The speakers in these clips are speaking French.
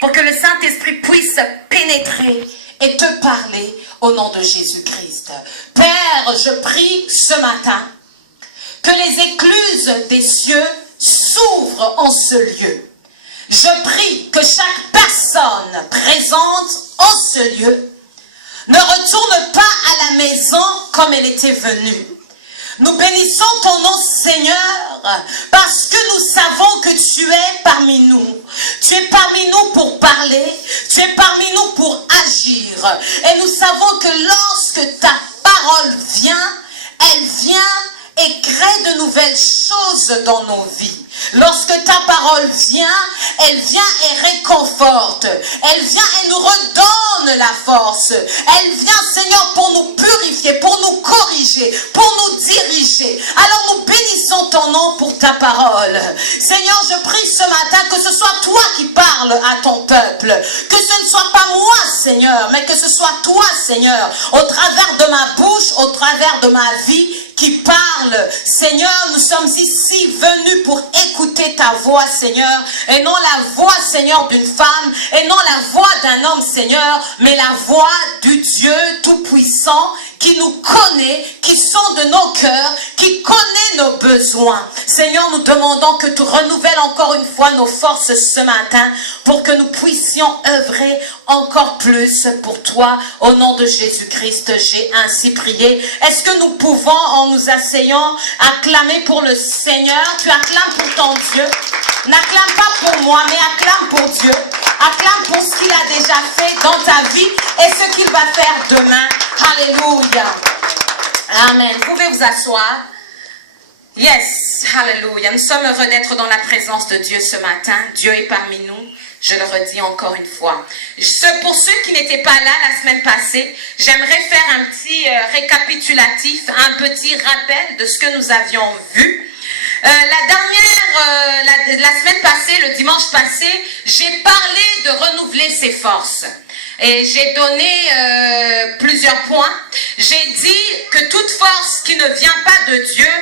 pour que le Saint-Esprit puisse pénétrer et te parler au nom de Jésus-Christ. Père, je prie ce matin que les écluses des cieux s'ouvrent en ce lieu. Je prie que chaque personne présente en ce lieu ne retourne pas à la maison comme elle était venue. Nous bénissons ton nom, Seigneur, parce que nous savons que tu es parmi nous. Tu es parmi nous pour parler, tu es parmi nous pour agir. Et nous savons que lorsque ta parole vient, elle vient et crée de nouvelles choses dans nos vies. Lorsque ta parole vient, elle vient et réconforte. Elle vient et nous redonne la force. Elle vient, Seigneur, pour nous purifier, pour nous corriger, pour nous diriger. Alors nous bénissons ton nom pour ta parole. Seigneur, je prie ce matin que ce soit toi qui parles à ton peuple. Que ce ne soit pas moi, Seigneur, mais que ce soit toi, Seigneur, au travers de ma bouche, au travers de ma vie, qui parle. Seigneur, nous sommes ici venus pour écouter ta voix, Seigneur, et non la voix, Seigneur, d'une femme, et non la voix d'un homme, Seigneur, mais la voix du Dieu Tout-Puissant qui nous connaît, qui sonde nos cœurs, qui connaît nos besoins. Seigneur, nous demandons que tu renouvelles encore une fois nos forces ce matin pour que nous puissions œuvrer encore plus pour toi. Au nom de Jésus-Christ, j'ai ainsi prié. Est-ce que nous pouvons, en nous asseyant, acclamer pour le Seigneur? Tu acclames pour ton Dieu. N'acclame pas pour moi, mais acclame pour Dieu. Acclame pour ce qu'il a déjà fait dans ta vie et ce qu'il va faire demain. Alléluia. Amen. Vous pouvez vous asseoir. Yes. Alléluia. Nous sommes heureux d'être dans la présence de Dieu ce matin. Dieu est parmi nous. Je le redis encore une fois. Pour ceux qui n'étaient pas là la semaine passée, j'aimerais faire un petit récapitulatif, un petit rappel de ce que nous avions vu. La semaine passée, le dimanche passé, j'ai parlé de renouveler ses forces. Et j'ai donné plusieurs points. J'ai dit que toute force qui ne vient pas de Dieu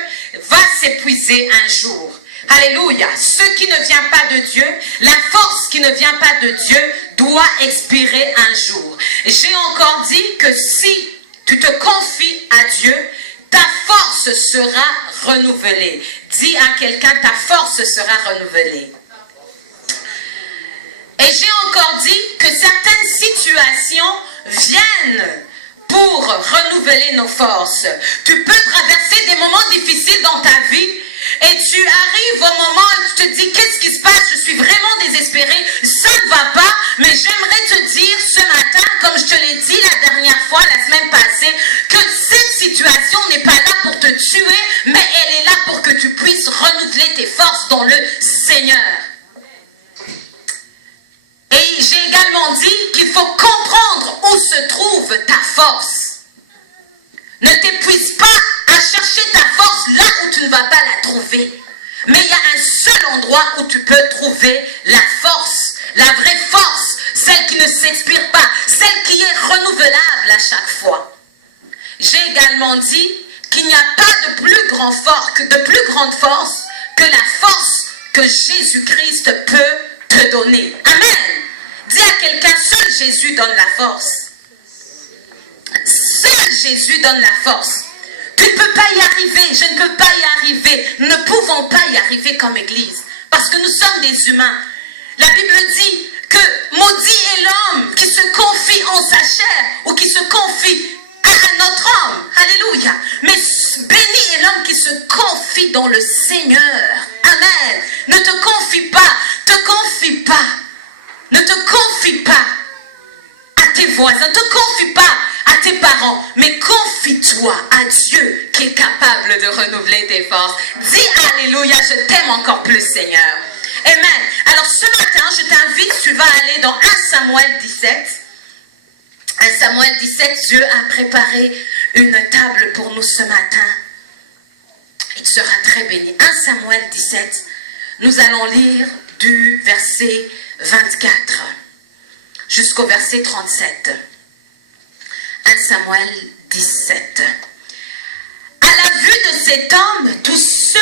va s'épuiser un jour. Alléluia. Ce qui ne vient pas de Dieu, la force qui ne vient pas de Dieu doit expirer un jour. J'ai encore dit que si tu te confies à Dieu, ta force sera renouvelée. Dis à quelqu'un, ta force sera renouvelée. Et j'ai encore dit que certaines situations viennent pour renouveler nos forces. Tu peux traverser des moments difficiles dans ta vie et tu arrives au moment où tu te dis, qu'est-ce qui se passe? Je suis vraiment désespérée, ça ne va pas, mais j'aimerais te dire ce matin, comme je te l'ai dit la dernière fois, la semaine passée, que cette situation n'est pas là pour te tuer, mais elle est là pour que tu puisses renouveler tes forces dans le Seigneur. Et j'ai également dit qu'il faut comprendre où se trouve ta force. Ne t'épuise pas à chercher ta force là où tu ne vas pas la trouver. Mais il y a un seul endroit où tu peux trouver la force, la vraie force, celle qui ne s'expire pas, celle qui est renouvelable à chaque fois. J'ai également dit qu'il n'y a pas de plus grande force que la force que Jésus-Christ peut te donner. Amen. Dis à quelqu'un, seul Jésus donne la force. Seul Jésus donne la force. Tu ne peux pas y arriver, je ne peux pas y arriver. Nous ne pouvons pas y arriver comme Église. Parce que nous sommes des humains. La Bible dit que maudit est l'homme qui se confie en sa chair ou qui se confie à un autre homme. Alléluia. Mais béni est l'homme qui se confie dans le Seigneur. Amen. Ne te confie pas. Ne te confie pas à tes voisins. Ne te confie pas à tes parents. Mais confie-toi à Dieu qui est capable de renouveler tes forces. Dis Alléluia, je t'aime encore plus, Seigneur. Amen. Alors ce matin, je t'invite, tu vas aller dans 1 Samuel 17. 1 Samuel 17, Dieu a préparé une table pour nous ce matin. Il sera très béni. 1 Samuel 17, nous allons lire du verset 24 jusqu'au verset 37. 1 Samuel 17. À la vue de cet homme, tous ceux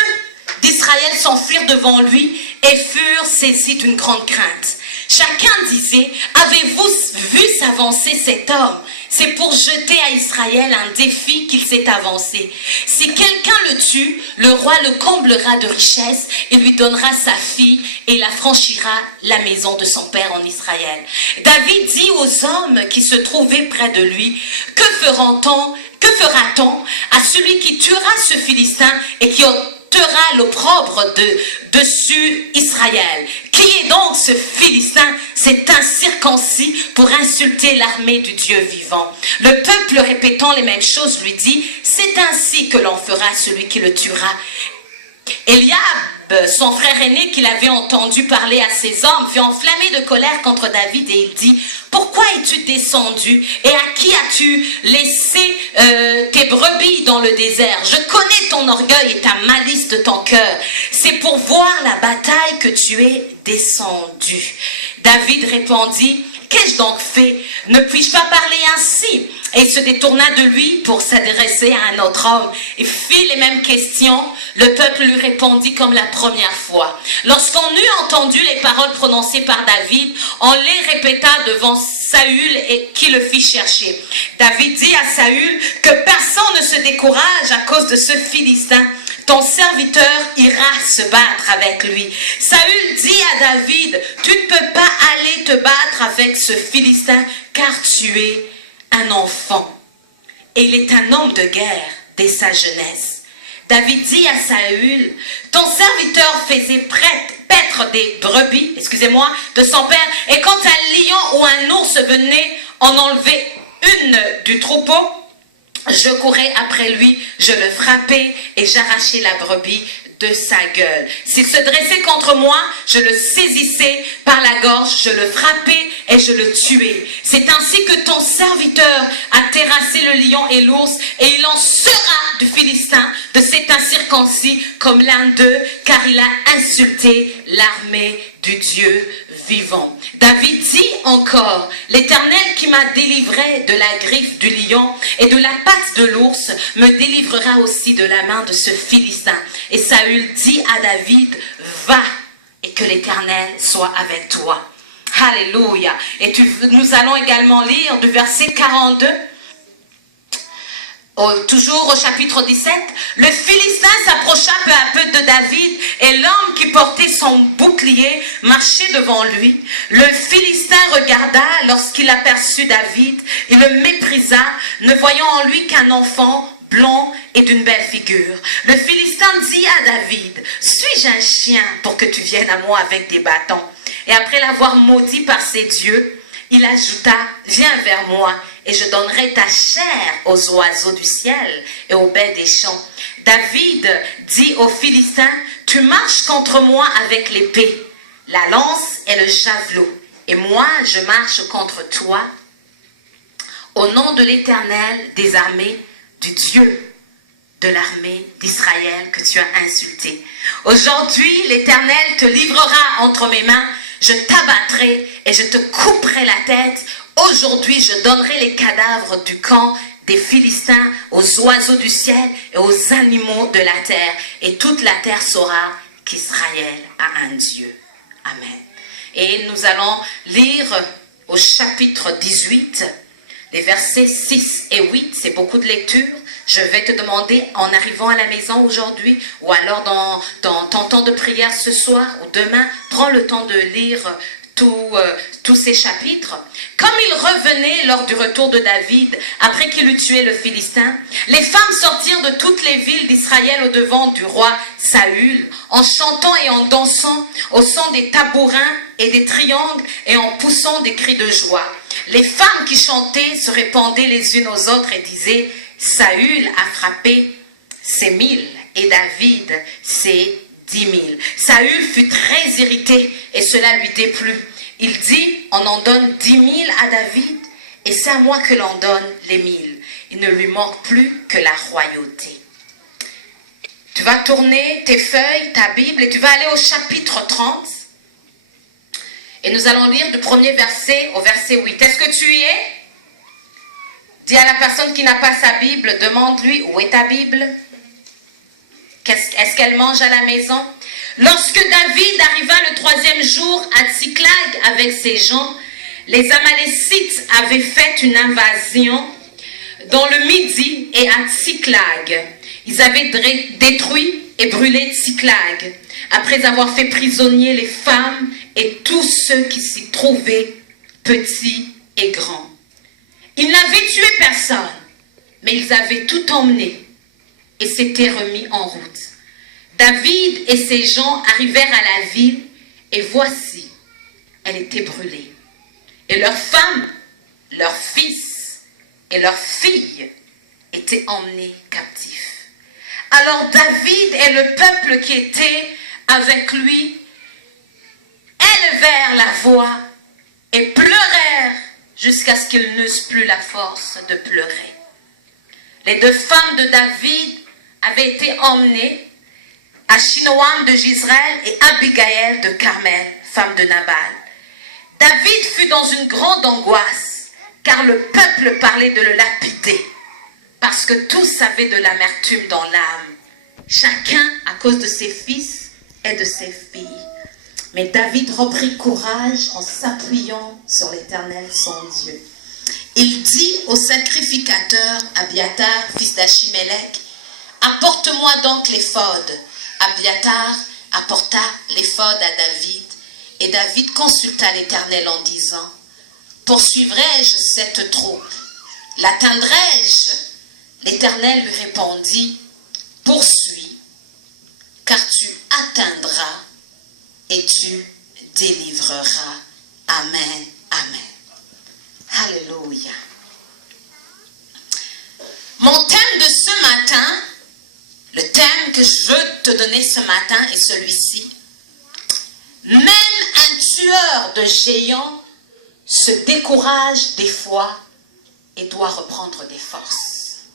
d'Israël s'enfuirent devant lui et furent saisis d'une grande crainte. Chacun disait, avez-vous vu s'avancer cet homme? C'est pour jeter à Israël un défi qu'il s'est avancé. Si quelqu'un le tue, le roi le comblera de richesses et lui donnera sa fille et il affranchira la maison de son père en Israël. David dit aux hommes qui se trouvaient près de lui, que fera-t-on à celui qui tuera ce Philistin et qui ôtera l'opprobre dessus Israël? Qui est donc ce Philistin? C'est un circoncis pour insulter l'armée du Dieu vivant. Le peuple, répétant les mêmes choses, lui dit, c'est ainsi que l'on fera celui qui le tuera. Eliab, son frère aîné, qu'il avait entendu parler à ses hommes, fut enflammé de colère contre David et il dit, pourquoi es-tu descendu et à qui as-tu laissé tes brebis dans le désert? Je connais ton orgueil et ta malice de ton cœur. C'est pour voir la bataille que tu es descendu. David répondit, qu'ai-je donc fait? Ne puis-je pas parler ainsi? Et il se détourna de lui pour s'adresser à un autre homme. Il fit les mêmes questions. Le peuple lui répondit comme la première fois. Lorsqu'on eut entendu les paroles prononcées par David, on les répéta devant Saül et qui le fit chercher. David dit à Saül que personne ne se décourage à cause de ce Philistin. Ton serviteur ira se battre avec lui. Saül dit à David, tu ne peux pas aller te battre avec ce Philistin car tu es un enfant. Et il est un homme de guerre dès sa jeunesse. David dit à Saül, ton serviteur faisait paître des brebis, de son père, et quand un lion ou un ours venait en enlever une du troupeau, je courais après lui, je le frappais et j'arrachais la brebis de sa gueule. S'il se dressait contre moi, je le saisissais par la gorge, je le frappais et je le tuais. C'est ainsi que ton serviteur a terrassé le lion et l'ours, et il en sera du Philistin, de cet incirconcis, comme l'un d'eux, car il a insulté l'armée du Dieu vivant. David dit encore, l'Éternel qui m'a délivré de la griffe du lion et de la patte de l'ours me délivrera aussi de la main de ce Philistin. Et Saül dit à David, va et que l'Éternel soit avec toi. Alléluia. Et nous allons également lire du verset 42. Toujours au chapitre 17, le Philistin s'approcha peu à peu de David et l'homme qui portait son bouclier marchait devant lui. Le Philistin regarda lorsqu'il aperçut David, il le méprisa, ne voyant en lui qu'un enfant blond et d'une belle figure. Le Philistin dit à David, suis-je un chien pour que tu viennes à moi avec des bâtons? Et après l'avoir maudit par ses dieux, il ajouta, viens vers moi et je donnerai ta chair aux oiseaux du ciel et aux bêtes des champs. David dit aux Philistins, tu marches contre moi avec l'épée, la lance et le javelot, et moi je marche contre toi au nom de l'Éternel des armées, du Dieu de l'armée d'Israël que tu as insulté. Aujourd'hui l'Éternel te livrera entre mes mains, je t'abattrai et je te couperai la tête. Aujourd'hui, je donnerai les cadavres du camp des Philistins aux oiseaux du ciel et aux animaux de la terre. Et toute la terre saura qu'Israël a un Dieu. Amen. Et nous allons lire au chapitre 18, les versets 6 et 8. C'est beaucoup de lecture. Je vais te demander en arrivant à la maison aujourd'hui ou alors dans ton temps de prière ce soir ou demain, prends le temps de lire tous ces chapitres. Comme il revenait lors du retour de David, après qu'il eut tué le Philistin, les femmes sortirent de toutes les villes d'Israël au devant du roi Saül, en chantant et en dansant au son des tabourins et des triangles et en poussant des cris de joie. Les femmes qui chantaient se répandaient les unes aux autres et disaient, Saül a frappé ses 1000 et David ses 10 000. Saül fut très irrité et cela lui déplut. Il dit, on en donne 10 000 à David et c'est à moi que l'on donne les 1000. Il ne lui manque plus que la royauté. Tu vas tourner tes feuilles, ta Bible et tu vas aller au chapitre 30. Et nous allons lire du premier verset au verset 8. Est-ce que tu y es? Dis à la personne qui n'a pas sa Bible, demande-lui où est ta Bible. Est-ce qu'elle mange à la maison? Lorsque David arriva le 3e jour à Tsiklag avec ses gens, les Amalécites avaient fait une invasion dans le Midi et à Tsiklag. Ils avaient détruit et brûlé Tsiklag, après avoir fait prisonniers les femmes et tous ceux qui s'y trouvaient, petits et grands. Ils n'avaient tué personne, mais ils avaient tout emmené et s'étaient remis en route. David et ses gens arrivèrent à la ville et voici, elle était brûlée. Et leurs femmes, leurs fils et leurs filles étaient emmenés captifs. Alors David et le peuple qui était avec lui élevèrent la voix et pleurèrent jusqu'à ce qu'ils n'eussent plus la force de pleurer. Les 2 femmes de David avaient été emmenées, Achinoam de Jezreel et Abigail de Carmel, femme de Nabal. David fut dans une grande angoisse, car le peuple parlait de le lapider, parce que tous avaient de l'amertume dans l'âme, chacun à cause de ses fils et de ses filles. Mais David reprit courage en s'appuyant sur l'Éternel son Dieu. Il dit au sacrificateur Abiatar, fils d'Achimélec, « Apporte-moi donc l'éphod. » Abiatar apporta l'éphod à David, et David consulta l'Éternel en disant, « Poursuivrai-je cette troupe? L'atteindrai-je? » L'Éternel lui répondit, « Poursuis, car tu atteindras et tu délivreras. » Amen, amen. Alléluia. Mon thème de ce matin, le thème que je veux te donner ce matin est celui-ci. Même un tueur de géants se décourage des fois et doit reprendre des forces.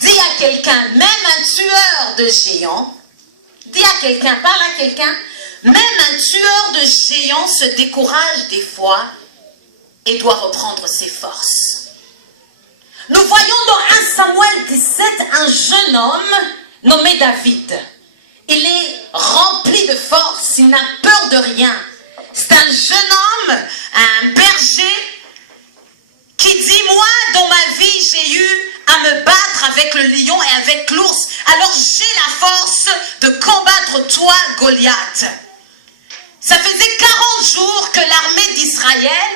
Dis à quelqu'un, même un tueur de géants, dis à quelqu'un, parle à quelqu'un, même un tueur de géants se décourage des fois et doit reprendre ses forces. Nous voyons dans 1 Samuel 17 un jeune homme nommé David. Il est rempli de force, il n'a peur de rien. C'est un jeune homme, un berger, qui dit, moi dans ma vie j'ai eu à me battre avec le lion et avec l'ours. Alors j'ai la force de combattre toi Goliath. Ça faisait 40 jours que l'armée d'Israël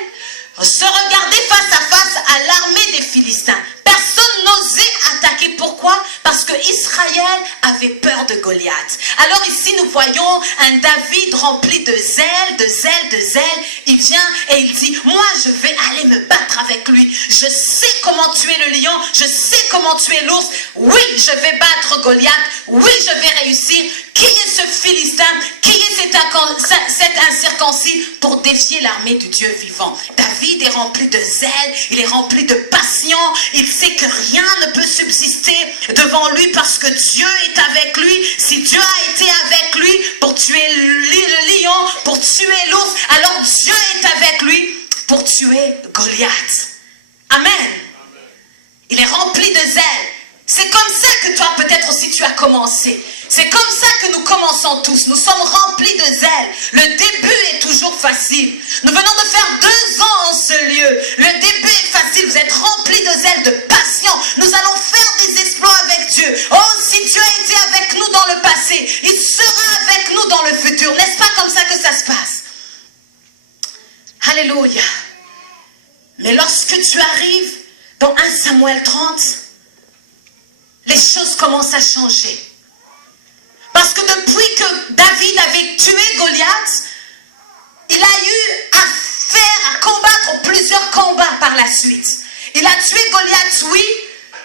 se regardait face à face à l'armée des Philistins. Personne n'osait attaquer. Pourquoi? Parce que Israël avait peur de Goliath. Alors ici nous voyons un David rempli de zèle, de zèle, de zèle. Il vient et il dit, moi je vais aller me battre avec lui. Je sais comment tuer le lion, je sais comment tuer l'ours. Oui, je vais battre Goliath. Oui, je vais réussir. Qui est ce Philistin? Qui est cet incirconcis pour défier l'armée du Dieu vivant? David est rempli de zèle, il est rempli de passion, il sait que rien ne peut subsister devant lui parce que Dieu est avec lui. Si Dieu a été avec lui pour tuer le lion, pour tuer l'ours, alors Dieu est avec lui pour tuer Goliath. Amen. Il est rempli de zèle. C'est comme ça que toi peut-être aussi tu as commencé. C'est comme ça que nous commençons tous. Nous sommes remplis de zèle. Le début est toujours facile. Nous venons de faire 2 ans en ce lieu. Le début est facile. Vous êtes remplis de zèle, de passion. Nous allons faire des exploits avec Dieu. Oh, si Dieu a été avec nous dans le passé, il sera avec nous dans le futur. N'est-ce pas comme ça que ça se passe? Alléluia. Mais lorsque tu arrives dans 1 Samuel 30, les choses commencent à changer. Parce que depuis que David avait tué Goliath, il a eu à combattre plusieurs combats par la suite. Il a tué Goliath, oui.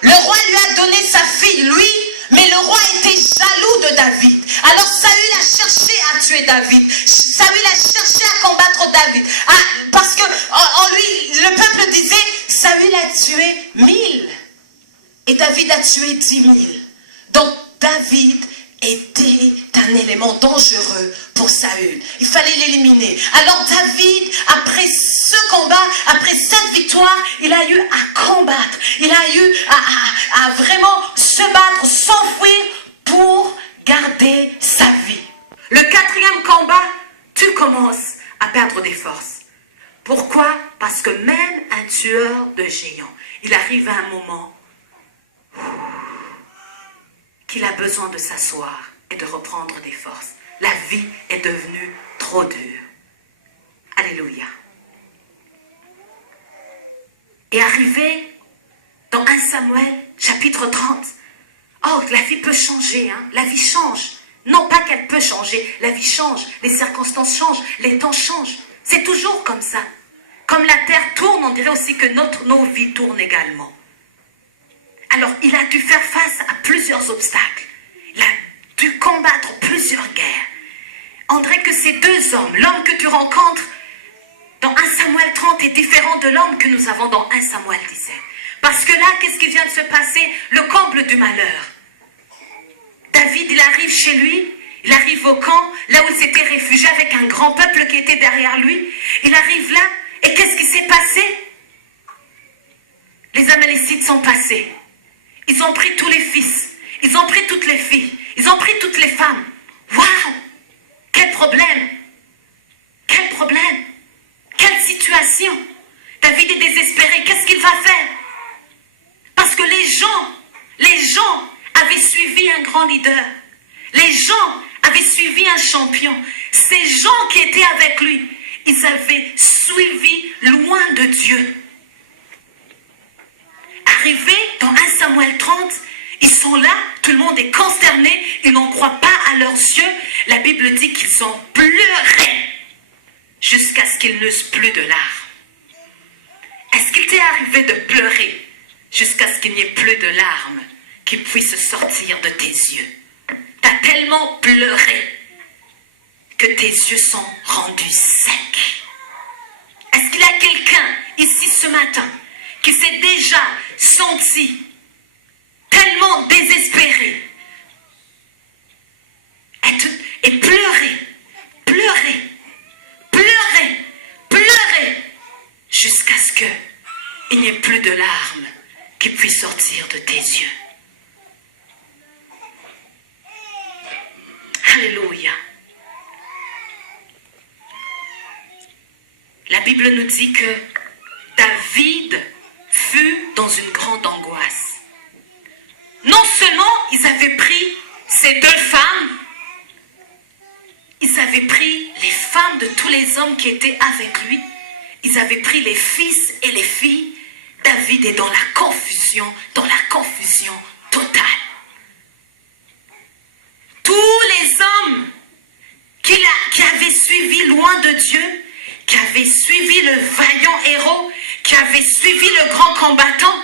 Le roi lui a donné sa fille, lui. Mais le roi était jaloux de David. Alors Saül a cherché à tuer David. Saül a cherché à combattre David. Parce que le peuple disait, Saül a tué 1000. Et David a tué 10 000. Donc David était un élément dangereux pour Saül. Il fallait l'éliminer. Alors David, après ce combat, après cette victoire, il a eu à combattre. Il a eu à vraiment se battre, s'enfuir pour garder sa vie. Le 4e combat, tu commences à perdre des forces. Pourquoi? Parce que même un tueur de géants, il arrive à un moment qu'il a besoin de s'asseoir et de reprendre des forces. La vie est devenue trop dure. Alléluia. Et arrivé dans 1 Samuel, chapitre 30, oh, la vie peut changer, hein? La vie change. Non pas qu'elle peut changer, la vie change, les circonstances changent, les temps changent. C'est toujours comme ça. Comme la terre tourne, on dirait aussi que nos vies tournent également. Alors, il a dû faire face à plusieurs obstacles. Il a dû combattre plusieurs guerres. On dirait que ces deux hommes, l'homme que tu rencontres dans 1 Samuel 30 est différent de l'homme que nous avons dans 1 Samuel 17. Parce que là, qu'est-ce qui vient de se passer? Le comble du malheur. David, il arrive chez lui, il arrive au camp, là où il s'était réfugié avec un grand peuple qui était derrière lui. Il arrive là, et qu'est-ce qui s'est passé? Les Amalécites sont passés. Ils ont pris tous les fils, ils ont pris toutes les filles, ils ont pris toutes les femmes. Waouh! Quel problème! Quel problème! Quelle situation! David est désespéré, qu'est-ce qu'il va faire? Parce que les gens avaient suivi un grand leader. Les gens avaient suivi un champion. Ces gens qui étaient avec lui, ils avaient suivi loin de Dieu. Arrivés dans 1 Samuel 30, ils sont là, tout le monde est consterné, ils n'en croient pas à leurs yeux. La Bible dit qu'ils ont pleuré jusqu'à ce qu'ils n'eussent plus de larmes. Est-ce qu'il t'est arrivé de pleurer jusqu'à ce qu'il n'y ait plus de larmes qui puissent sortir de tes yeux? Tu as tellement pleuré que tes yeux sont rendus secs. Est-ce qu'il y a quelqu'un ici ce matin qui s'est déjà senti tellement désespéré et pleurer jusqu'à ce qu'il n'y ait plus de larmes qui puissent sortir de tes yeux? Alléluia. La Bible nous dit que David fut dans une grande angoisse. Non seulement ils avaient pris ces deux femmes, ils avaient pris les femmes de tous les hommes qui étaient avec lui, ils avaient pris les fils et les filles. David est dans la confusion totale. Tous les hommes qui avaient suivi loin de Dieu, qui avaient suivi le vaillant héros, qui avaient suivi le grand combattant,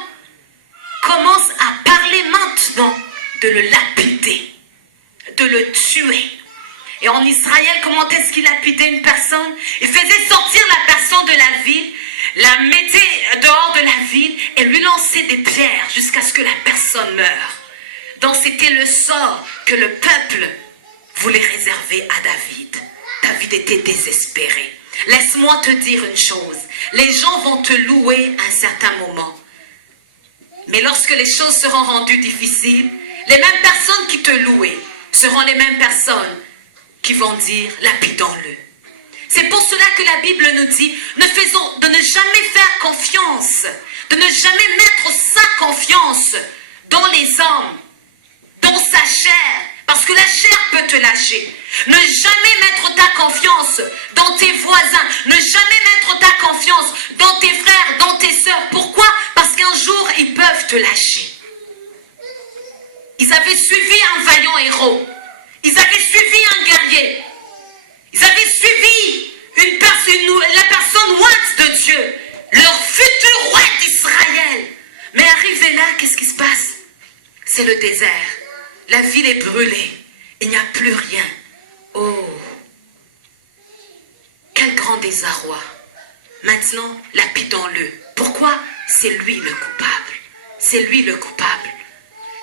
commencent à parler maintenant de le lapider, de le tuer. Et en Israël, comment est-ce qu'il lapidait une personne? Il faisait sortir la personne de la ville, la mettait dehors de la ville et lui lançait des pierres jusqu'à ce que la personne meure. Donc c'était le sort que le peuple voulait réserver à David. David était désespéré. Laisse-moi te dire une chose. Les gens vont te louer à un certain moment. Mais lorsque les choses seront rendues difficiles, les mêmes personnes qui te louaient seront les mêmes personnes qui vont dire lapidons-le. C'est pour cela que la Bible nous dit de ne jamais faire confiance, de ne jamais mettre sa confiance dans les hommes, dans sa chair, parce que la chair peut te lâcher. Ne jamais mettre ta confiance dans tes voisins, ne jamais mettre ta confiance dans tes frères, dans tes sœurs. Pourquoi? Parce qu'un jour, ils peuvent te lâcher. Ils avaient suivi un vaillant héros. Ils avaient suivi un guerrier. Ils avaient suivi la personne ointe de Dieu, leur futur roi d'Israël. Mais arrivé là, qu'est-ce qui se passe? C'est le désert. La ville est brûlée. Il n'y a plus rien. Oh, quel grand désarroi. Maintenant, lapidons-le. Pourquoi? C'est lui le coupable. C'est lui le coupable.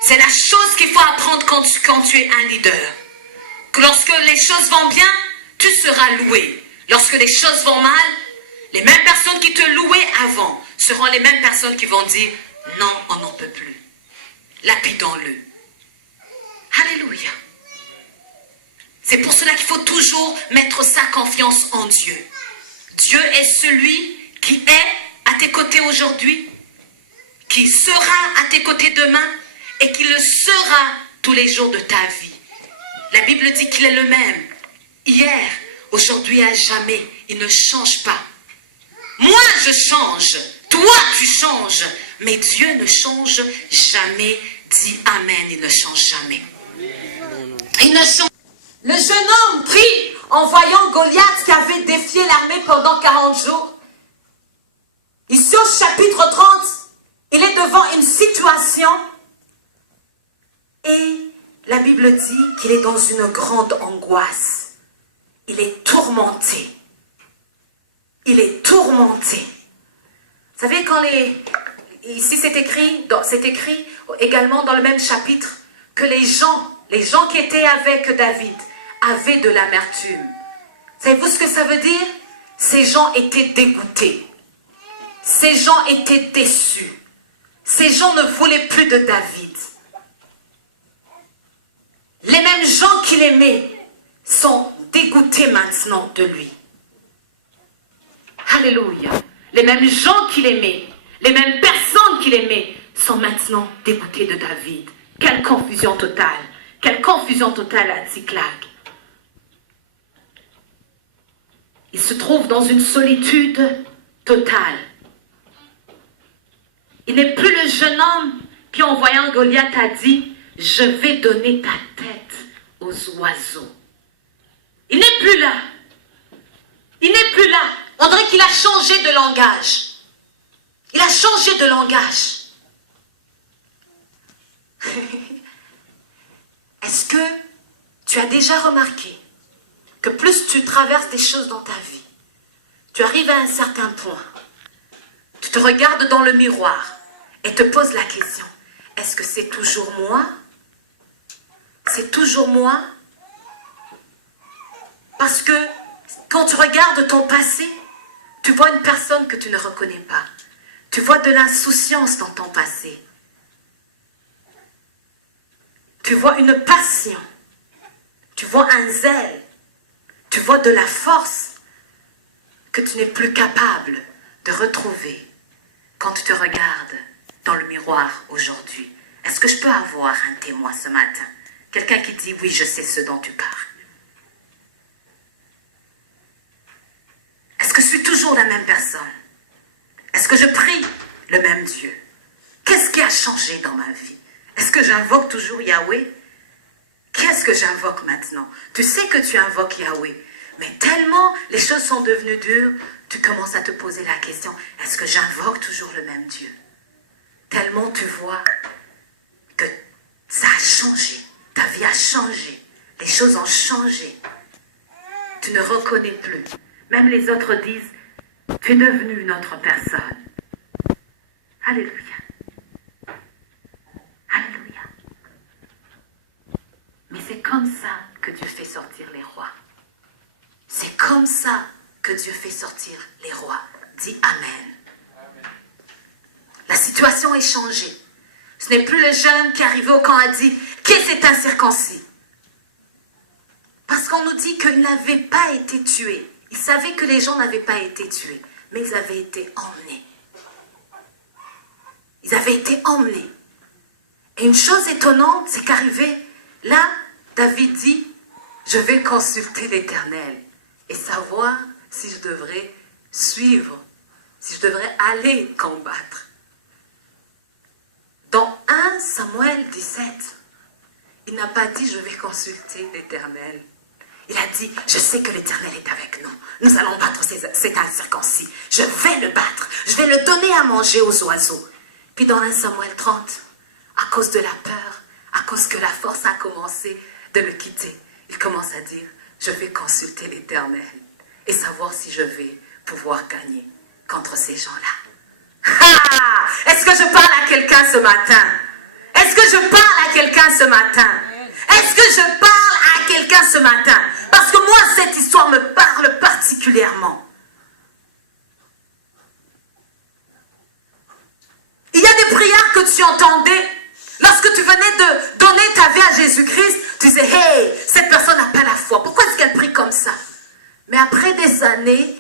C'est la chose qu'il faut apprendre quand tu es un leader. Que lorsque les choses vont bien, tu seras loué. Lorsque les choses vont mal, les mêmes personnes qui te louaient avant seront les mêmes personnes qui vont dire non, on n'en peut plus. Lapidons-le. Alléluia. C'est pour cela qu'il faut toujours mettre sa confiance en Dieu. Dieu est celui qui est à tes côtés aujourd'hui, qui sera à tes côtés demain et qui le sera tous les jours de ta vie. La Bible dit qu'il est le même, hier, aujourd'hui, à jamais. Il ne change pas. Moi, je change. Toi, tu changes. Mais Dieu ne change jamais. Dis Amen, il ne change jamais. Il ne change. Le jeune homme prie en voyant Goliath qui avait défié l'armée pendant 40 jours. Ici au chapitre 30, il est devant une situation et la Bible dit qu'il est dans une grande angoisse. Il est tourmenté. Il est tourmenté. Vous savez, quand ici c'est écrit également dans le même chapitre que les gens qui étaient avec David avaient de l'amertume. Savez-vous ce que ça veut dire? Ces gens étaient dégoûtés. Ces gens étaient déçus. Ces gens ne voulaient plus de David. Les mêmes gens qu'il aimait sont dégoûtés maintenant de lui. Alléluia. Les mêmes gens qu'il aimait, les mêmes personnes qu'il aimait sont maintenant dégoûtés de David. Quelle confusion totale. Quelle confusion totale à Tsiklag. Il se trouve dans une solitude totale. Il n'est plus le jeune homme qui, en voyant Goliath, a dit « Je vais donner ta tête aux oiseaux ». Il n'est plus là. Il n'est plus là. On dirait qu'il a changé de langage. Il a changé de langage. Est-ce que tu as déjà remarqué que plus tu traverses des choses dans ta vie, tu arrives à un certain point, tu te regardes dans le miroir et te poses la question, est-ce que c'est toujours moi? C'est toujours moi? Parce que quand tu regardes ton passé, tu vois une personne que tu ne reconnais pas. Tu vois de l'insouciance dans ton passé. Tu vois une passion. Tu vois un zèle. Tu vois de la force que tu n'es plus capable de retrouver quand tu te regardes dans le miroir aujourd'hui. Est-ce que je peux avoir un témoin ce matin? Quelqu'un qui dit, oui, je sais ce dont tu parles. Est-ce que je suis toujours la même personne? Est-ce que je prie le même Dieu? Qu'est-ce qui a changé dans ma vie? Est-ce que j'invoque toujours Yahweh? Qu'est-ce que j'invoque maintenant? Tu sais que tu invoques Yahweh, mais tellement les choses sont devenues dures, tu commences à te poser la question, est-ce que j'invoque toujours le même Dieu? Tellement tu vois que ça a changé, ta vie a changé, les choses ont changé. Tu ne reconnais plus. Même les autres disent, tu es devenu une autre personne. Alléluia. Alléluia. Mais c'est comme ça que Dieu fait sortir les rois. C'est comme ça que Dieu fait sortir les rois. Dis Amen. Amen. La situation est changée. Ce n'est plus le jeune qui est arrivé au camp et a dit, qui est cet incirconcis? Parce qu'on nous dit qu'il n'avait pas été tué. Ils savaient que les gens n'avaient pas été tués, mais ils avaient été emmenés. Ils avaient été emmenés. Et une chose étonnante, c'est qu'arrivé là, David dit, je vais consulter l'Éternel et savoir si je devrais suivre, si je devrais aller combattre. Dans 1 Samuel 17, il n'a pas dit, je vais consulter l'Éternel. Il a dit, je sais que l'Éternel est avec nous. Nous allons battre cet incirconcis. Je vais le battre. Je vais le donner à manger aux oiseaux. Puis dans 1 Samuel 30, à cause de la peur, à cause que la force a commencé de le quitter, il commence à dire, je vais consulter l'Éternel et savoir si je vais pouvoir gagner contre ces gens-là. Ah! Est-ce que je parle à quelqu'un ce matin? Est-ce que je parle à quelqu'un ce matin? Est-ce que je parle à quelqu'un ce matin? Parce que moi, cette histoire me parle particulièrement. Il y a des prières que tu entendais lorsque tu venais de donner ta vie à Jésus-Christ. Tu disais, hey, cette personne n'a pas la foi. Pourquoi est-ce qu'elle prie comme ça? Mais après des années,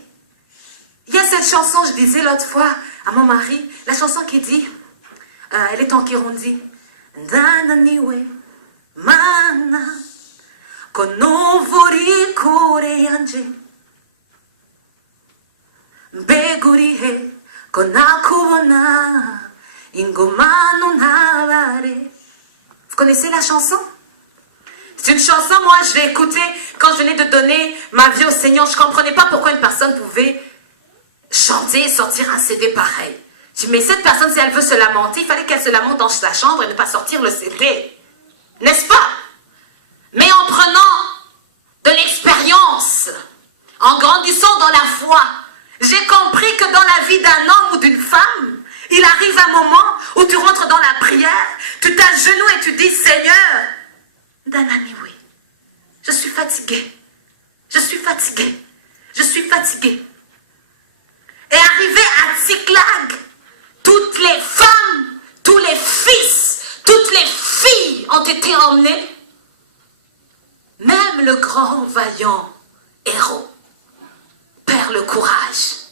il y a cette chanson, je disais l'autre fois à mon mari, la chanson qui dit, elle est en Kirundi. Dananiwe, mana, konovori koreyanje, begurihe, konakubona, ingomano navare. Vous connaissez la chanson? C'est une chanson, moi je l'ai écoutée quand je venais de donner ma vie au Seigneur. Je ne comprenais pas pourquoi une personne pouvait chanter et sortir un CD pareil. Je dis, mais cette personne, si elle veut se lamenter, il fallait qu'elle se lamente dans sa chambre et ne pas sortir le CD. N'est-ce pas? Mais en prenant de l'expérience, en grandissant dans la foi, j'ai compris que dans la vie d'un homme ou d'une femme, il arrive un moment où tu rentres dans la prière, tu t'agenouilles et tu dis, Seigneur, Danani, oui, je suis fatiguée, je suis fatiguée, je suis fatiguée. Et arrivé à Tsiklag, toutes les femmes, tous les fils, toutes les filles ont été emmenées. Même le grand vaillant héros perd le courage.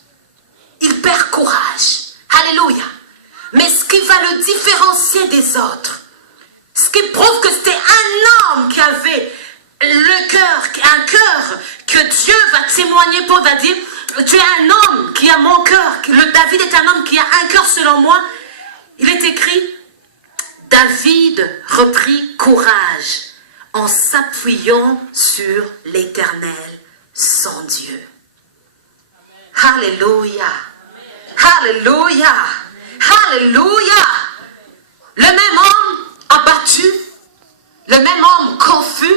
Il perd courage. Alléluia. Mais ce qui va le différencier des autres, ce qui prouve que c'était un homme qui avait le cœur, un cœur que Dieu va témoigner pour, va dire, tu es un homme qui a mon cœur. Le David est un homme qui a un cœur selon moi. Il est écrit, David reprit courage en s'appuyant sur l'Éternel, son Dieu. Alléluia. Alléluia. Alléluia. Le même homme abattu, le même homme confus,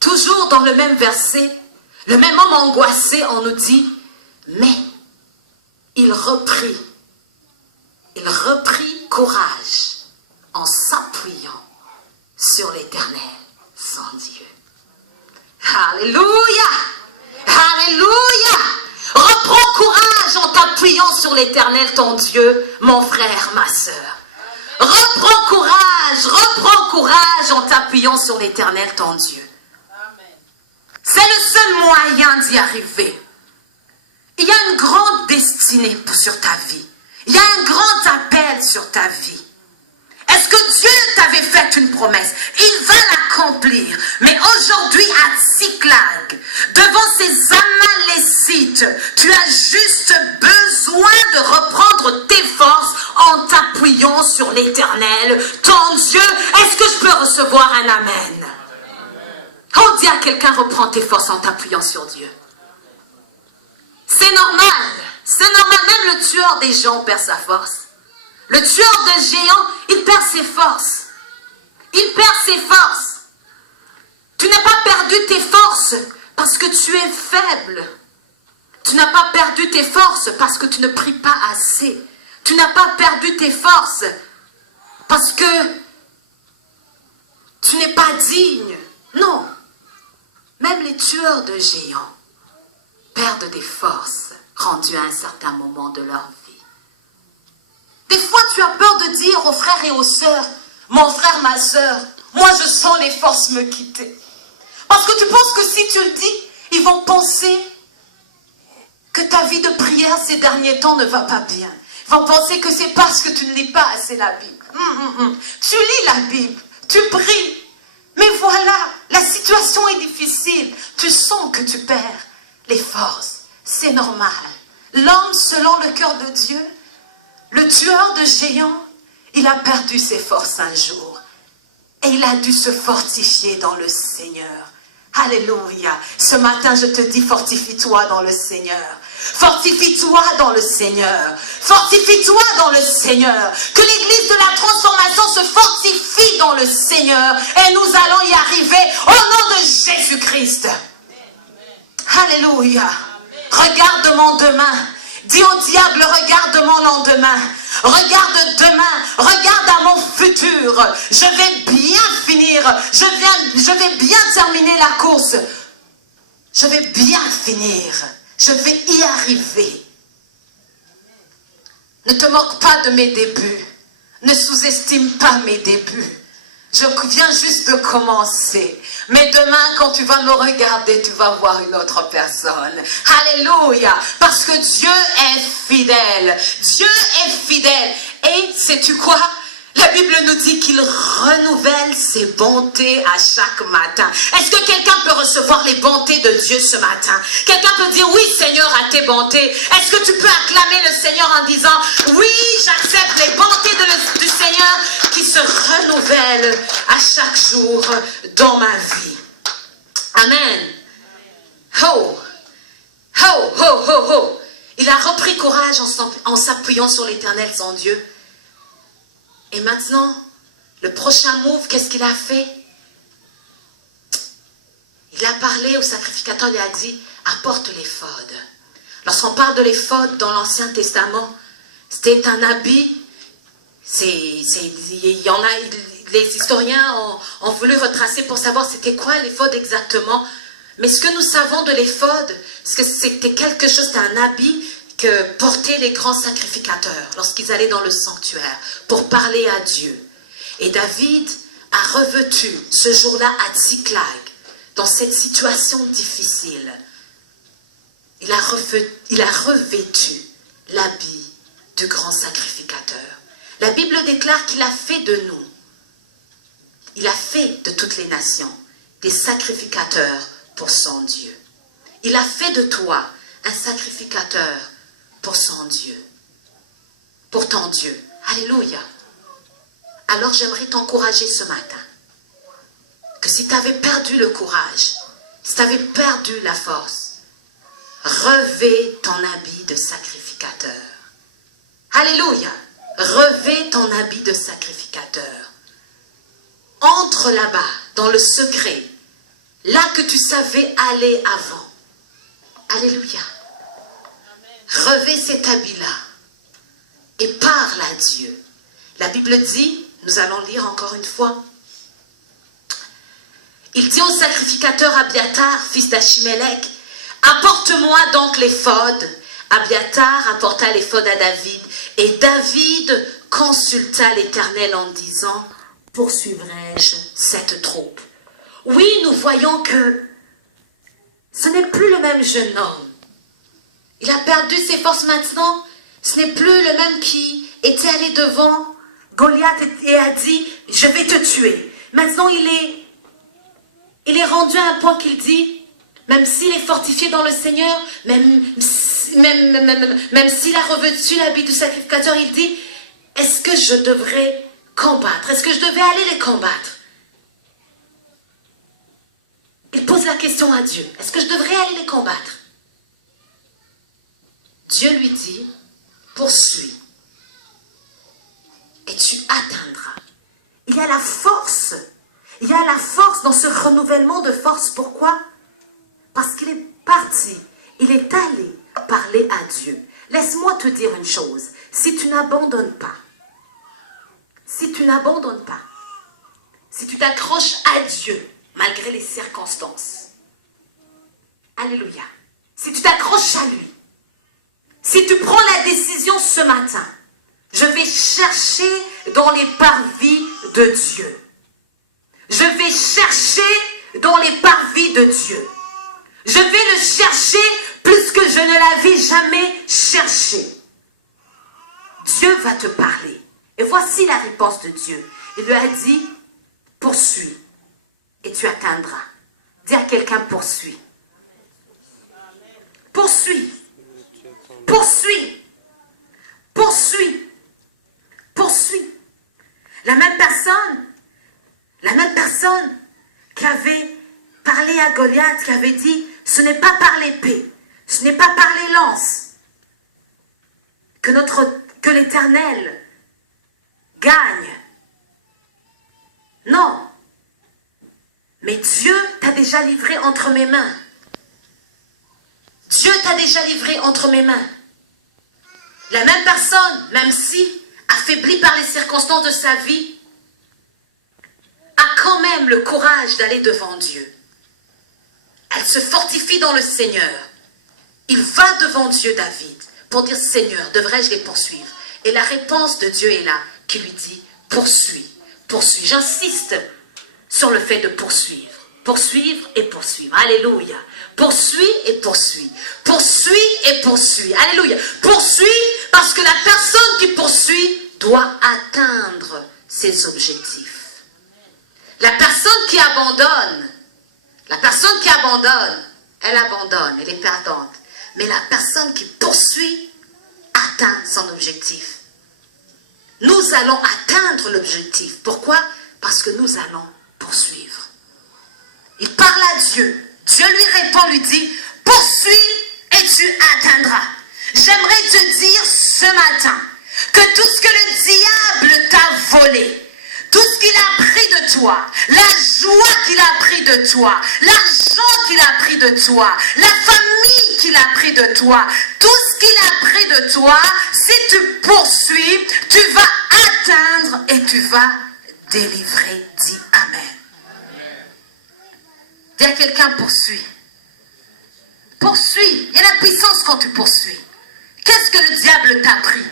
toujours dans le même verset, le même homme angoissé, on nous dit, mais il reprit courage en s'appuyant sur l'Éternel, son Dieu. Alléluia! Alléluia! Reprends courage en t'appuyant sur l'Éternel, ton Dieu, mon frère, ma sœur. Reprends courage en t'appuyant sur l'Éternel, ton Dieu. C'est le seul moyen d'y arriver. Il y a une grande destinée sur ta vie. Il y a un grand appel sur ta vie. Est-ce que Dieu t'avait fait une promesse? Il va l'accomplir. Mais aujourd'hui à Tsiklag, devant ces Amalécites, tu as juste besoin de reprendre tes forces en t'appuyant sur l'Éternel, ton Dieu. Est-ce que je peux recevoir un amen? On dit à quelqu'un, reprends tes forces en t'appuyant sur Dieu. C'est normal. C'est normal. Même le tueur des gens perd sa force. Le tueur de géants, il perd ses forces. Il perd ses forces. Tu n'as pas perdu tes forces parce que tu es faible. Tu n'as pas perdu tes forces parce que tu ne pries pas assez. Tu n'as pas perdu tes forces parce que tu n'es pas digne. Non. Même les tueurs de géants perdent des forces rendues à un certain moment de leur vie. Des fois, tu as peur de dire aux frères et aux sœurs, mon frère, ma sœur, moi je sens les forces me quitter. Parce que tu penses que si tu le dis, ils vont penser que ta vie de prière ces derniers temps ne va pas bien. Ils vont penser que c'est parce que tu ne lis pas assez la Bible. Tu lis la Bible, tu pries. Mais voilà, la situation est difficile. Tu sens que tu perds les forces. C'est normal. L'homme, selon le cœur de Dieu, le tueur de géants, il a perdu ses forces un jour. Et il a dû se fortifier dans le Seigneur. Alléluia. Ce matin, je te dis, fortifie-toi dans le Seigneur. Fortifie-toi dans le Seigneur. Fortifie-toi dans le Seigneur. Que l'église de la transformation se fortifie dans le Seigneur. Et nous allons y arriver au nom de Jésus-Christ. Alléluia. Regarde mon demain. Dis au diable, regarde mon lendemain. Regarde demain. Regarde à mon futur. Je vais bien finir. Je vais bien terminer la course. Je vais bien finir. Je vais y arriver. Ne te moque pas de mes débuts. Ne sous-estime pas mes débuts. Je viens juste de commencer. Mais demain, quand tu vas me regarder, tu vas voir une autre personne. Alléluia. Parce que Dieu est fidèle. Dieu est fidèle. Et sais-tu quoi? La Bible nous dit qu'il renouvelle ses bontés à chaque matin. Est-ce que quelqu'un peut recevoir les bontés de Dieu ce matin? Quelqu'un peut dire, oui Seigneur, à tes bontés. Est-ce que tu peux acclamer le Seigneur en disant, oui, j'accepte les bontés du Seigneur qui se renouvellent à chaque jour dans ma vie. Amen. Oh, oh, oh, oh, oh. Il a repris courage en s'appuyant sur l'Éternel, son Dieu. Et maintenant, le prochain move, qu'est-ce qu'il a fait? Il a parlé au sacrificateur, il a dit, apporte l'éphod. Lorsqu'on parle de l'éphod dans l'Ancien Testament, c'était un habit, il y en a, les historiens ont voulu retracer pour savoir c'était quoi l'éphod exactement. Mais ce que nous savons de l'éphod, c'est que c'était quelque chose, c'était un habit que portaient les grands sacrificateurs lorsqu'ils allaient dans le sanctuaire pour parler à Dieu. Et David a revêtu ce jour-là à Tsiklag, dans cette situation difficile. Il a revêtu l'habit du grand sacrificateur. La Bible déclare qu'il a fait de nous, il a fait de toutes les nations des sacrificateurs pour son Dieu. Il a fait de toi un sacrificateur pour son Dieu, pour ton Dieu. Alléluia. Alors j'aimerais t'encourager ce matin, que si tu avais perdu le courage, si tu avais perdu la force, revêt ton habit de sacrificateur. Alléluia. Revêt ton habit de sacrificateur. Entre là-bas, dans le secret, là que tu savais aller avant. Alléluia. Revêt cet habit-là et parle à Dieu. La Bible dit, nous allons lire encore une fois, il dit au sacrificateur Abiatar, fils d'Achimélec, apporte-moi donc l'éphod. Abiatar apporta l'éphod à David, et David consulta l'Éternel en disant, poursuivrai-je cette troupe? Oui, nous voyons que ce n'est plus le même jeune homme. Il a perdu ses forces maintenant. Ce n'est plus le même qui était allé devant Goliath et a dit, je vais te tuer. Maintenant, il est rendu à un point qu'il dit, même s'il est fortifié dans le Seigneur, même s'il a revêtu l'habit du sacrificateur, il dit, est-ce que je devrais combattre? Est-ce que je devais aller les combattre? Il pose la question à Dieu. Est-ce que je devrais aller les combattre? Dieu lui dit, poursuis et tu atteindras. Il y a la force. Il y a la force dans ce renouvellement de force. Pourquoi? Parce qu'il est parti. Il est allé parler à Dieu. Laisse-moi te dire une chose. Si tu n'abandonnes pas, si tu t'accroches à Dieu, malgré les circonstances, alléluia, si tu t'accroches à lui, si tu prends la décision ce matin, je vais chercher dans les parvis de Dieu. Je vais chercher dans les parvis de Dieu. Je vais le chercher plus que je ne l'avais jamais cherché. Dieu va te parler. Et voici la réponse de Dieu. Il lui a dit, poursuis et tu atteindras. Dis à quelqu'un, poursuis. Poursuis. Poursuis. Poursuis. Poursuis. La même personne qui avait parlé à Goliath, qui avait dit, ce n'est pas par l'épée, ce n'est pas par les lances que l'Éternel gagne. Non. Mais Dieu t'a déjà livré entre mes mains. Dieu t'a déjà livré entre mes mains. La même personne, même si affaiblie par les circonstances de sa vie, a quand même le courage d'aller devant Dieu. Elle se fortifie dans le Seigneur. Il va devant Dieu, David, pour dire, Seigneur, devrais-je les poursuivre? Et la réponse de Dieu est là, qui lui dit, poursuis. poursuis. J'insiste sur le fait de poursuivre. Poursuivre et poursuivre. Alléluia. Poursuis et poursuis. Poursuis et poursuis. Alléluia. Poursuis parce que la personne qui poursuit doit atteindre ses objectifs. La personne qui abandonne, elle abandonne, elle est perdante. Mais la personne qui poursuit atteint son objectif. Nous allons atteindre l'objectif. Pourquoi? Parce que nous allons poursuivre. Il parle à Dieu. Dieu lui répond, lui dit, poursuis et tu atteindras. J'aimerais te dire ce matin que tout ce que le diable t'a volé, tout ce qu'il a pris de toi, la joie qu'il a pris de toi, l'argent qu'il a pris de toi, la famille qu'il a pris de toi, tout ce qu'il a pris de toi, si tu poursuis, tu vas atteindre et tu vas délivrer. Dis Amen. Dis à quelqu'un, poursuis. Poursuis. Il y a la puissance quand tu poursuis. Qu'est-ce que le diable t'a pris?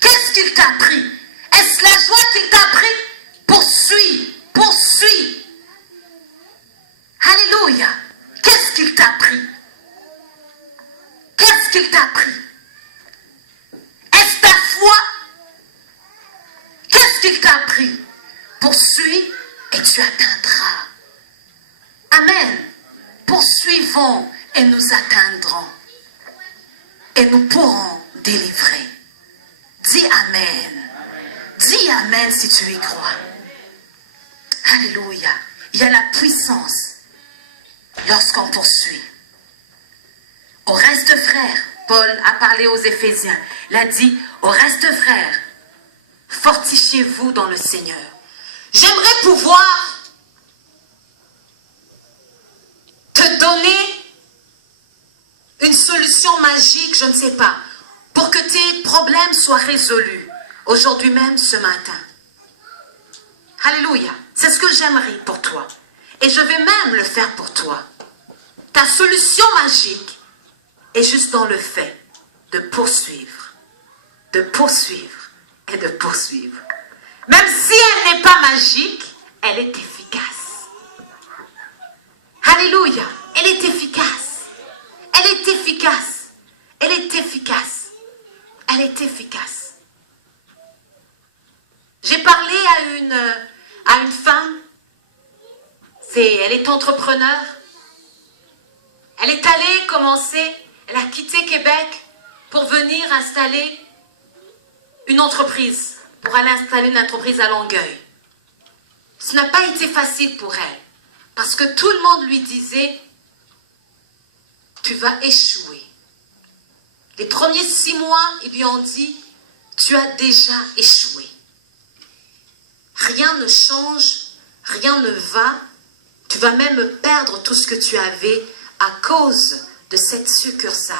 Qu'est-ce qu'il t'a pris? Est-ce la joie qu'il t'a pris? Poursuis. Poursuis. Alléluia. Qu'est-ce qu'il t'a pris? Qu'est-ce qu'il t'a pris? Est-ce ta foi? Qu'est-ce qu'il t'a pris? Poursuis et tu atteindras. Amen. Poursuivons et nous atteindrons. Et nous pourrons délivrer. Dis Amen. Dis Amen si tu y crois. Alléluia. Il y a la puissance lorsqu'on poursuit. Au reste, frères, Paul a parlé aux Éphésiens. Il a dit, au reste, frères, fortifiez-vous dans le Seigneur. J'aimerais pouvoir te donner une solution magique, je ne sais pas, pour que tes problèmes soient résolus aujourd'hui même, ce matin. Alléluia. C'est ce que j'aimerais pour toi. Et je vais même le faire pour toi. Ta solution magique est juste dans le fait de poursuivre et de poursuivre. Même si elle n'est pas magique, elle est efficace. Alléluia. Elle est efficace. Elle est efficace. Elle est efficace. Elle est efficace. J'ai parlé à une femme. Elle est entrepreneur. Elle est allée commencer, elle a quitté Québec pour venir installer une entreprise, pour aller installer une entreprise à Longueuil. Ce n'a pas été facile pour elle, parce que tout le monde lui disait, tu vas échouer. Les premiers 6 mois, ils lui ont dit, tu as déjà échoué. Rien ne change, rien ne va, tu vas même perdre tout ce que tu avais à cause de cette succursale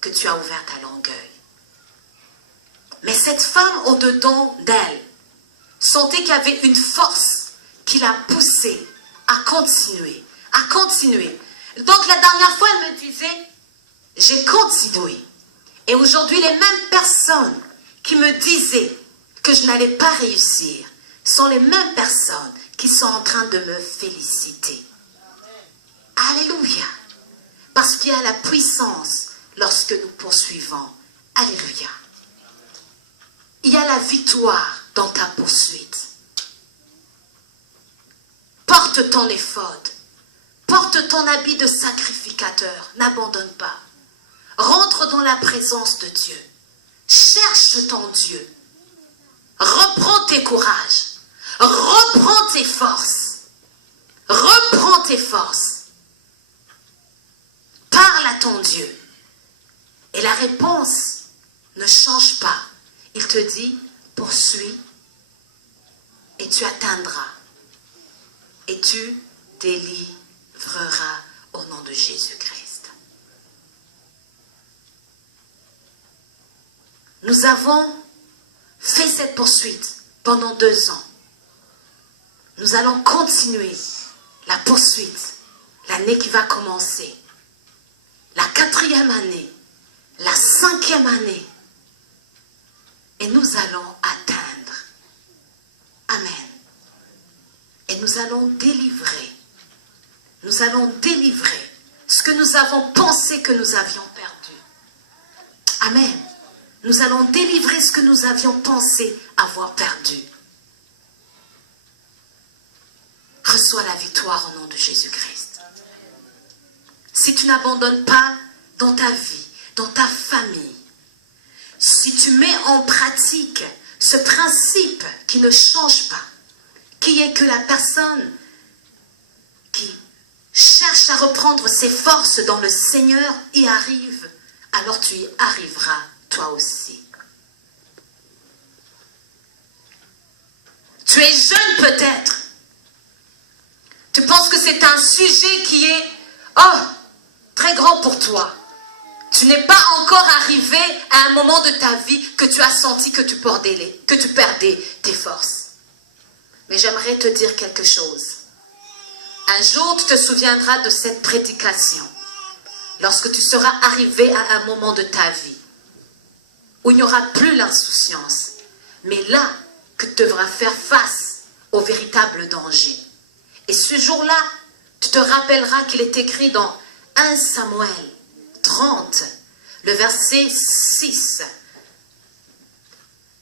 que tu as ouverte à Longueuil. Mais cette femme au-dedans d'elle sentait qu'il y avait une force qui l'a poussée à continuer, à continuer. Donc la dernière fois, elle me disait, j'ai continué. Et aujourd'hui, les mêmes personnes qui me disaient que je n'allais pas réussir sont les mêmes personnes qui sont en train de me féliciter. Alléluia. Parce qu'il y a la puissance lorsque nous poursuivons. Alléluia. Il y a la victoire dans ta poursuite. Porte ton éphod. Porte ton habit de sacrificateur. N'abandonne pas. Rentre dans la présence de Dieu. Cherche ton Dieu. Reprends tes courages. Reprends tes forces. Reprends tes forces. Parle à ton Dieu. Et la réponse ne change pas. Il te dit, poursuis et tu atteindras. Et tu délivreras au nom de Jésus-Christ. Nous avons fait cette poursuite pendant 2 ans. Nous allons continuer la poursuite l'année qui va commencer. La 4e année, la 5e année. Et nous allons atteindre. Amen. Et nous allons délivrer. Nous allons délivrer ce que nous avons pensé que nous avions perdu. Amen. Nous allons délivrer ce que nous avions pensé avoir perdu. Reçois la victoire au nom de Jésus-Christ. Si tu n'abandonnes pas dans ta vie, dans ta famille, si tu mets en pratique ce principe qui ne change pas, qui est que la personne qui cherche à reprendre ses forces dans le Seigneur y arrive, alors tu y arriveras toi aussi. Tu es jeune peut-être. Tu penses que c'est un sujet qui est très grand pour toi. Tu n'es pas encore arrivé à un moment de ta vie que tu as senti que tu perdais tes forces. Mais j'aimerais te dire quelque chose. Un jour, tu te souviendras de cette prédication. Lorsque tu seras arrivé à un moment de ta vie où il n'y aura plus l'insouciance, mais là que tu devras faire face au véritable danger. Et ce jour-là, tu te rappelleras qu'il est écrit dans 1 Samuel 30, le verset 6.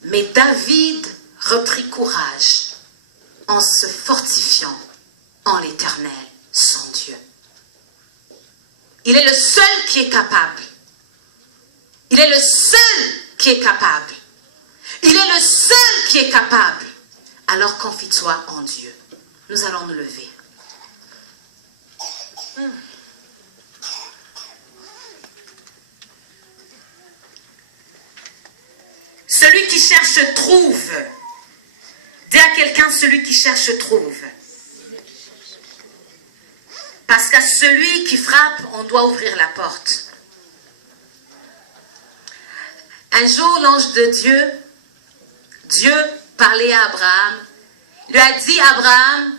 Mais David reprit courage en se fortifiant en l'Éternel, son Dieu. Il est le seul qui est capable. Il est le seul qui est capable. Il est le seul qui est capable. Alors confie-toi en Dieu. Nous allons nous lever. Celui qui cherche trouve. Dis à quelqu'un, celui qui cherche trouve. Parce qu'à celui qui frappe, on doit ouvrir la porte. Un jour, l'ange de Dieu parlait à Abraham. Il lui a dit, Abraham,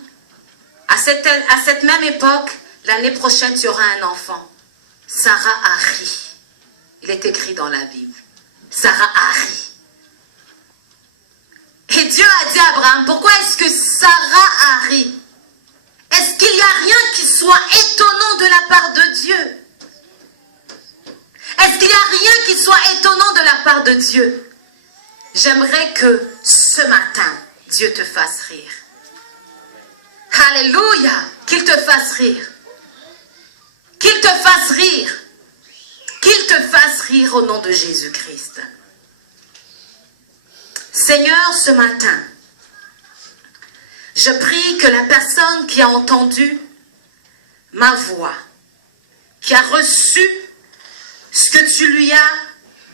à cette même époque, l'année prochaine, tu auras un enfant. Sarah a ri. Il est écrit dans la Bible. Sarah a ri. Et Dieu a dit à Abraham, pourquoi est-ce que Sarah a ri? Est-ce qu'il n'y a rien qui soit étonnant de la part de Dieu? Est-ce qu'il n'y a rien qui soit étonnant de la part de Dieu? J'aimerais que ce matin, Dieu te fasse rire. Alléluia! Qu'il te fasse rire. Qu'il te fasse rire. Qu'il te fasse rire au nom de Jésus-Christ. Seigneur, ce matin, je prie que la personne qui a entendu ma voix, qui a reçu ce que tu lui as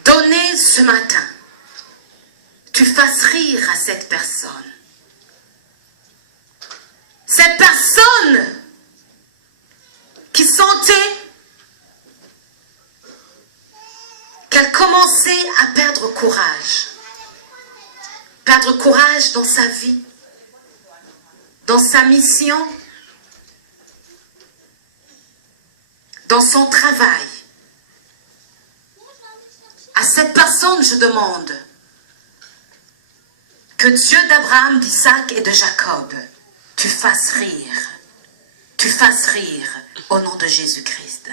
donné ce matin, tu fasses rire à cette personne. Cette personne qui sentait qu'elle commençait à perdre courage. Perdre courage dans sa vie, dans sa mission, dans son travail. À cette personne, je demande que Dieu d'Abraham, d'Isaac et de Jacob, tu fasses rire au nom de Jésus-Christ.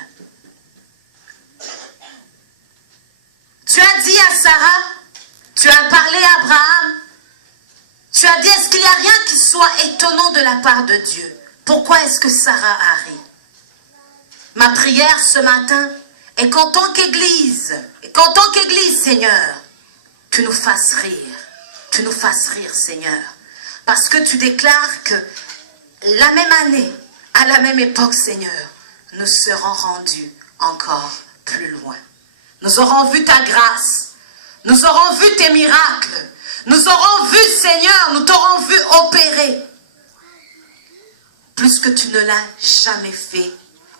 Tu as dit à Sarah, tu as parlé à Abraham, tu as dit, est-ce qu'il n'y a rien qui soit étonnant de la part de Dieu? Pourquoi est-ce que Sarah a ri? Ma prière ce matin est qu'en tant qu'Église, Seigneur, tu nous fasses rire, Seigneur. Parce que tu déclares que la même année, à la même époque, Seigneur, nous serons rendus encore plus loin. Nous aurons vu ta grâce, nous aurons vu tes miracles, nous aurons vu, Seigneur, nous t'aurons vu opérer plus que tu ne l'as jamais fait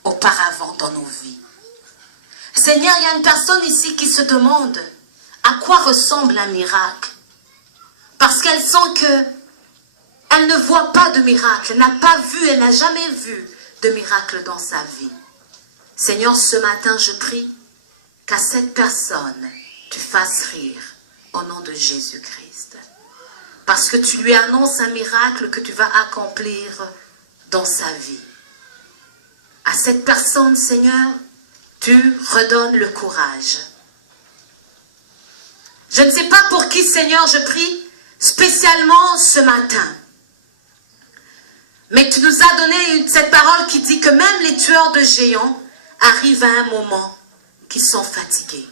auparavant dans nos vies. Seigneur, il y a une personne ici qui se demande à quoi ressemble un miracle. Parce qu'elle sent que elle ne voit pas de miracle, elle n'a pas vu, elle n'a jamais vu de miracle dans sa vie. Seigneur, ce matin, je prie qu'à cette personne, tu fasses rire au nom de Jésus-Christ. Parce que tu lui annonces un miracle que tu vas accomplir dans sa vie. À cette personne, Seigneur, tu redonnes le courage. Je ne sais pas pour qui, Seigneur, je prie spécialement ce matin. Mais tu nous as donné cette parole qui dit que même les tueurs de géants arrivent à un moment qu'ils sont fatigués.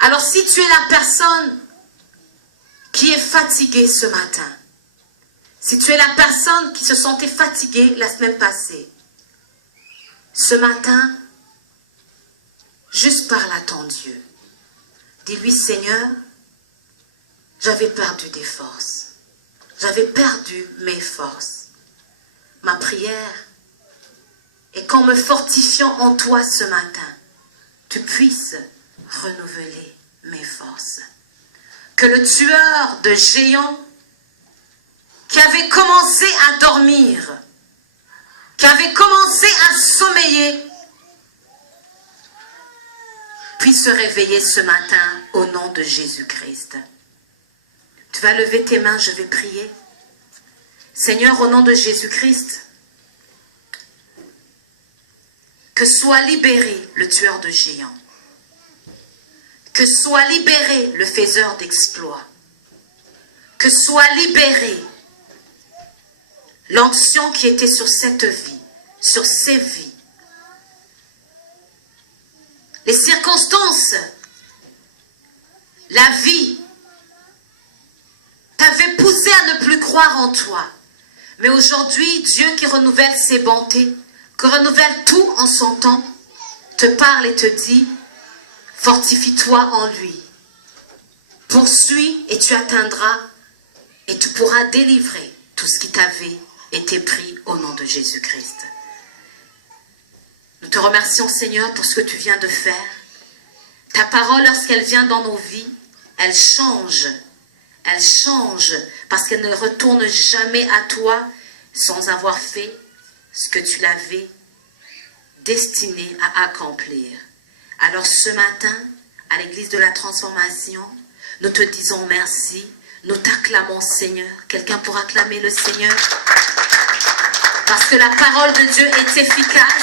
Alors si tu es la personne qui est fatiguée ce matin, si tu es la personne qui se sentait fatiguée la semaine passée, ce matin, juste parle à ton Dieu. Dis-lui, Seigneur, j'avais perdu des forces. J'avais perdu mes forces. Ma prière est qu'en me fortifiant en toi ce matin, tu puisses renouveler mes forces. Que le tueur de géants qui avait commencé à dormir, qui avait commencé à sommeiller, puisse se réveiller ce matin au nom de Jésus-Christ. Tu vas lever tes mains, je vais prier. Seigneur, au nom de Jésus-Christ, que soit libéré le tueur de géants, que soit libéré le faiseur d'exploits, que soit libéré l'onction qui était sur cette vie, sur ces vies. Les circonstances, la vie, t'avait poussé à ne plus croire en toi. Mais aujourd'hui, Dieu qui renouvelle ses bontés, qui renouvelle tout en son temps, te parle et te dit, fortifie-toi en lui. Poursuis et tu atteindras et tu pourras délivrer tout ce qui t'avait été pris au nom de Jésus-Christ. Nous te remercions, Seigneur, pour ce que tu viens de faire. Ta parole, lorsqu'elle vient dans nos vies, elle change. Elle change parce qu'elle ne retourne jamais à toi sans avoir fait ce que tu l'avais destiné à accomplir. Alors ce matin, à l'église de la transformation, nous te disons merci. Nous t'acclamons, Seigneur. Quelqu'un pour acclamer le Seigneur? Parce que la parole de Dieu est efficace.